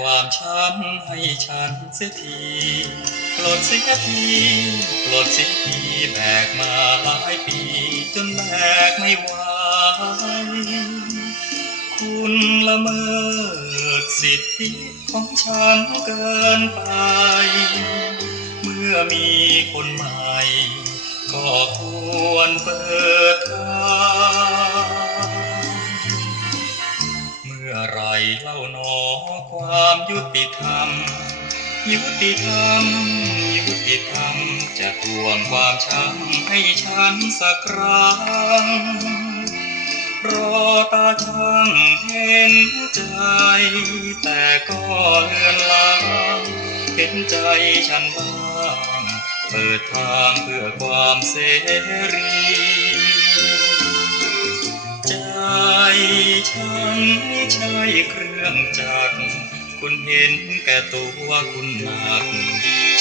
ความช้ำให้ฉันเสียทีปลดเสียทีปลดเสียทีแบกมาหลายปี จนแบกไม่ไหวคุณละเมิดสิทธิของฉันเกินไป เมื่อมีคนใหม่ ก็ควรเปิด ล่าหนอความยุติธรรม ยุติธรรม ยุติธรรม จะทวงความช้ำให้ฉันสักครั้ง รอตาช่างเห็นใจ แต่ก็เลือนลางเห็นใจฉันบ้าง เปิดทางเพื่อความเสรี คุณเห็นแก่ตัวคุณหนัก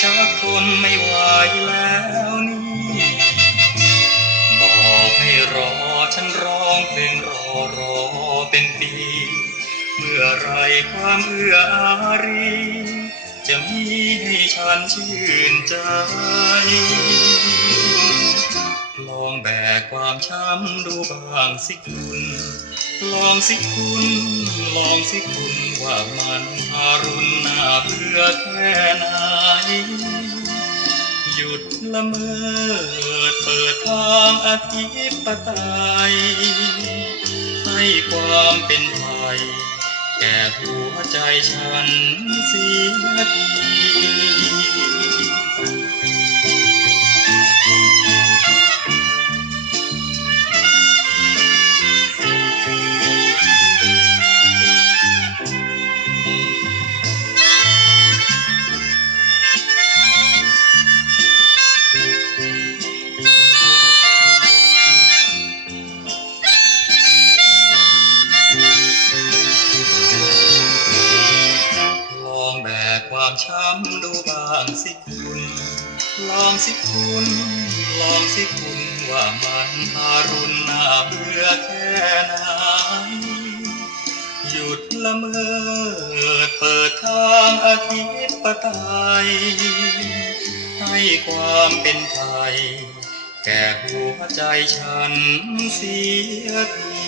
ชักทนไม่ไหวแล้วนี่ บอกให้รอฉันร้องเพลงรอรอเป็นปี เมื่อไรความเอื้ออารีจะมีให้ฉันชื่นใจ ลองแบกความช้ำดูบ้างสิคุณ ลองสิคุณ ลองสิคุณว่ามัน รุณนาเบื่อแค่ไหน หยุดละเมิดเปิดทางอธิปไตย ให้ความเป็นไทยแก่หัวใจฉันเสียที ความช้ำดูบ้างสิคุณ ลองสิคุณ ลองสิคุณว่ามันทารุณน่าเบื่อแค่ไหน หยุดละเมิดเปิดทางอธิปไตยให้ความเป็นไทย แก่หัวใจฉันเสียที